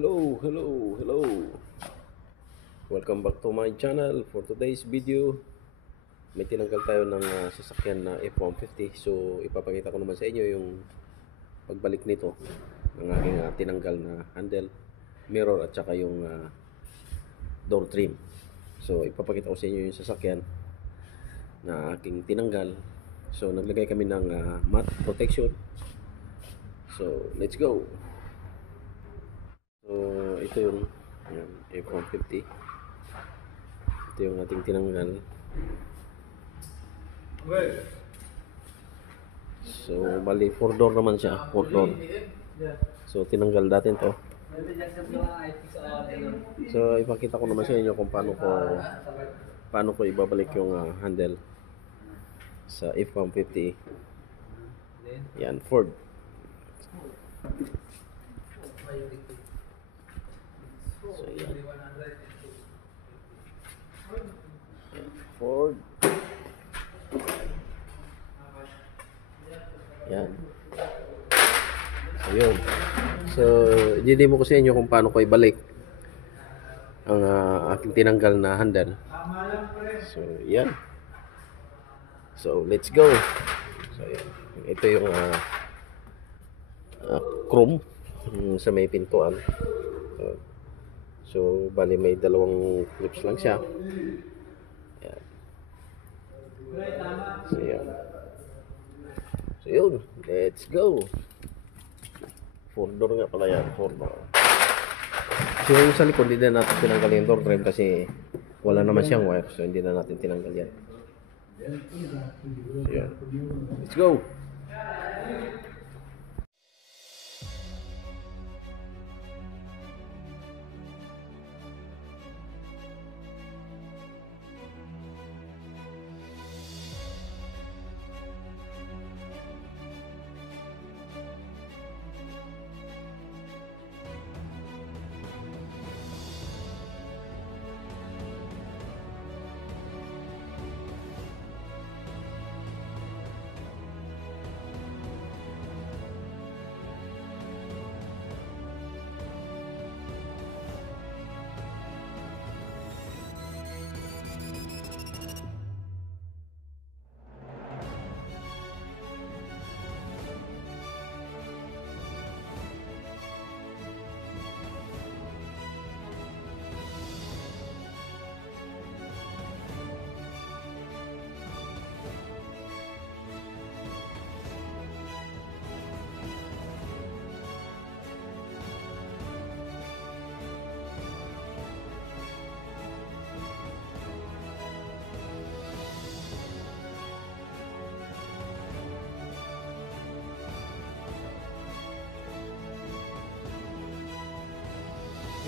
Hello. Welcome back to my channel. For today's video, may tinanggal tayo ng sasakyan na F-150. So, ipapakita ko naman sa inyo yung pagbalik nito ng aking tinanggal na handle, mirror at saka yung door trim. So, ipapakita ko sa inyo yung sasakyan na aking tinanggal. So, naglagay kami ng matte protection. So, let's go. So, ito yung F-150. Ito yung ating tinanggal. So, bali 4 door naman siya, 4 door. So, tinanggal natin to. So, ipakita ko naman sa inyo kung paano ko ibabalik yung handle sa F-150. Yan, Ford. So, yan. Ford. Yan. So, yun. So, i-demo ko sa inyo kung paano ko ibalik ang aking tinanggal na handle. So, yan. So, let's go. So, yan. Ito yung chrome sa may pintuan. So, bali may dalawang clips lang siya. Yan. So, yan. So, yun. Let's go. 4 door nga pala yan. 4 door. So, yung sa likod, hindi na natin tinanggal yung door trim kasi wala naman siyang wire. So, hindi na natin tinanggal yan. So, yan. Let's go.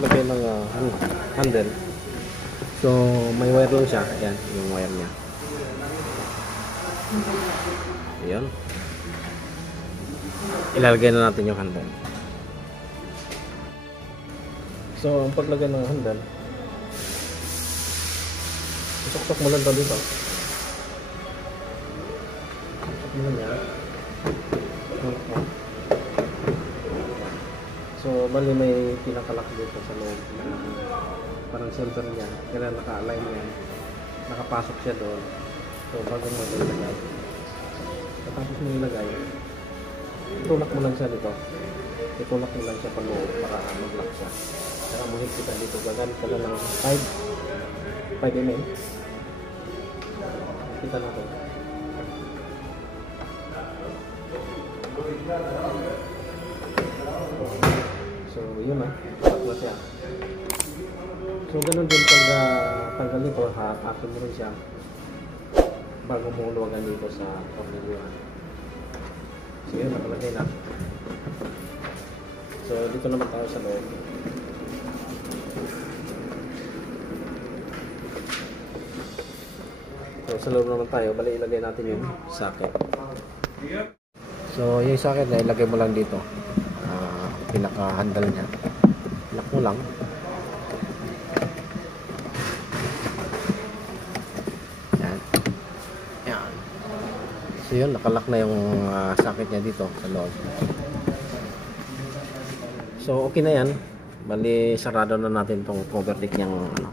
Lagay ng handle. So, may wire lang siya. Ayan, yung wire niya. Ayan. Ilalagay na natin yung handle. So, ang paglagay ng handle, isoktok mo lang dito. Isoktok mo lang yan. So, bali may pinakalak dito sa loob na parang center niya. Kaya naka-align yan. Nakapasok siya doon. So, bago mo ito ilagay. Tapos mo ilagay, itulak mo lang siya dito. Itulak mo lang siya pa loob para mag-lock siya. Saka mo higpitan dito. Gagamit ka lang ng 5 mm. Higpitan natin. So, yun na. Tatlo siya. So, ganun din pag tanggal nito, akin mo rin siya bago mo huluwagan dito sa tornilyo. So, yun. Nakalagay na. So, dito naman tayo sa loob. So, sa loob naman tayo. Bali, ilagay natin yung socket. So, yung socket na ilagay mo lang dito. Pinaka-handle niya. Lock mo lang. Yan. Yan. So yun, nakalock na yung socket niya dito sa loob. So okay na yan. Bali, sarado na natin tong cover deck niyang ano.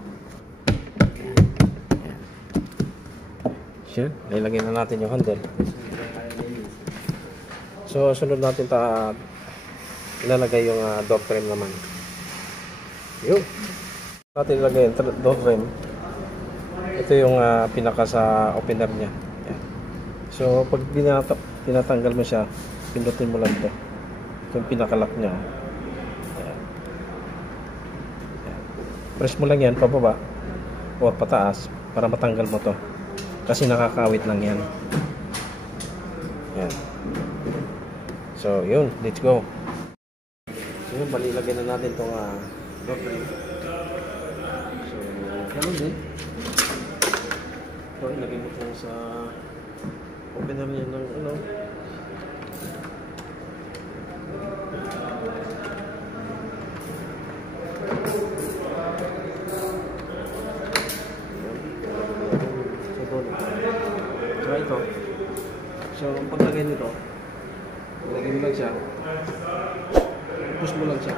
Sure, nilagay na natin yung handle. So, sunod natin ilalagay yung door frame naman. Yun. Natin ilagay yung door frame. Ito yung pinaka sa opener niya. Yan. So, pag tinatanggal mo siya, pindutin mo lang ito. Ito yung pinaka-lock niya. Yan. Yan. Press mo lang yan pababa o pataas para matanggal mo to. Kasi nakakawit lang yan. Yan. So, yun. Let's go. So, yun. Balilagay na natin itong door frame. So, ganun din. So, ilagay mo ito sa opener niya ng ano. So, ito. So, paglagay nito, ilagay mo lang siya. Push mo lang siya.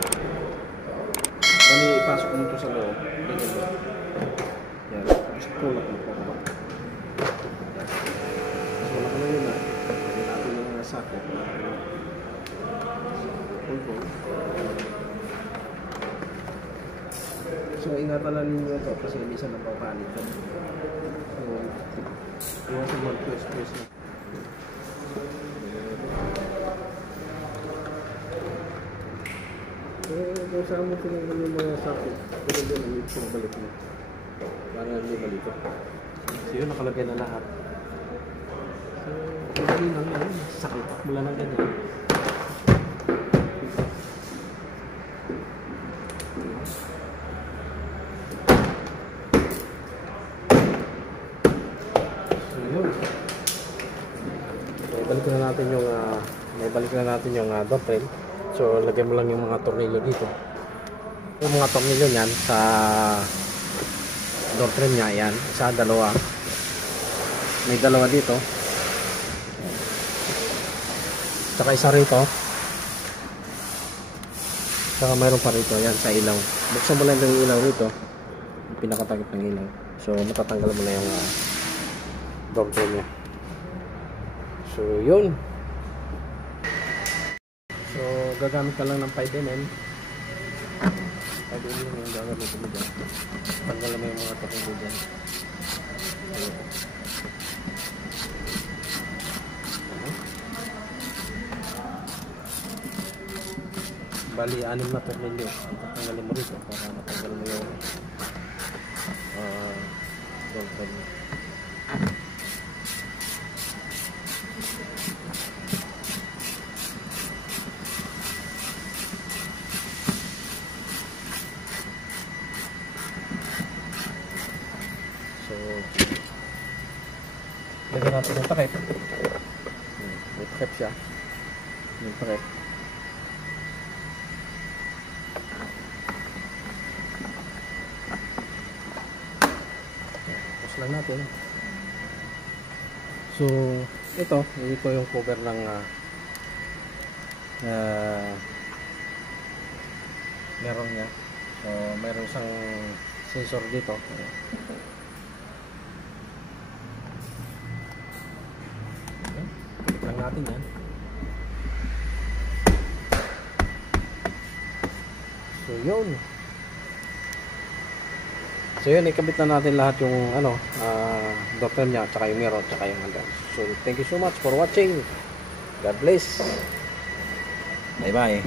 Bali, ipasok mo ito sa loob. Ganyan mo. Yan. Tapos tulak mo po ba? So, wala ka na yun Lagyan natin yung sako. So, ingatan lang ninyo ito kasi minsan napapalit ka. So, iwasan mo twist na. So, kung saan mo tinanggal yung mga sako, pwede din ang ipong balik mo. Para hindi balik ko. So, yun, nakalagay na lahat. So, madali lang yan. Sakalpak mo lang ng ganyan. So, yun. Balik na natin yung door frame. So, lagyan mo lang yung mga tornilyo dito. Yung mga tornilyo niyan sa door frame niya, yan. Isa, dalawa. May dalawa dito. Tsaka isa rito. Tsaka mayroon pa rito. Yan, sa ilaw. Buksan mo lang yung ilaw rito. Yung pinakatakip ng ilaw. So, matatanggal mo na yung door frame niya. So, yun. So, gagamit ka lang ng 5mm. 5mm lang yung gagamit mo dyan. Tanggal mo yung mga tornilyo dyan. Bali, 6 na tornilyo. Tanggalin mo rito para matanggal mo yung door frame mo. So, lagyan natin yung takip. May takip siya. Yung takip. Tapos lang natin. So, ito yung cover ng meron niya. So, meron isang sensor dito. Lang natin yan. So, yun. So, yun. Ikabit na natin lahat yung door frame niya, tsaka yung mirror, tsaka yung handle. So, thank you so much for watching. God bless. Bye-bye.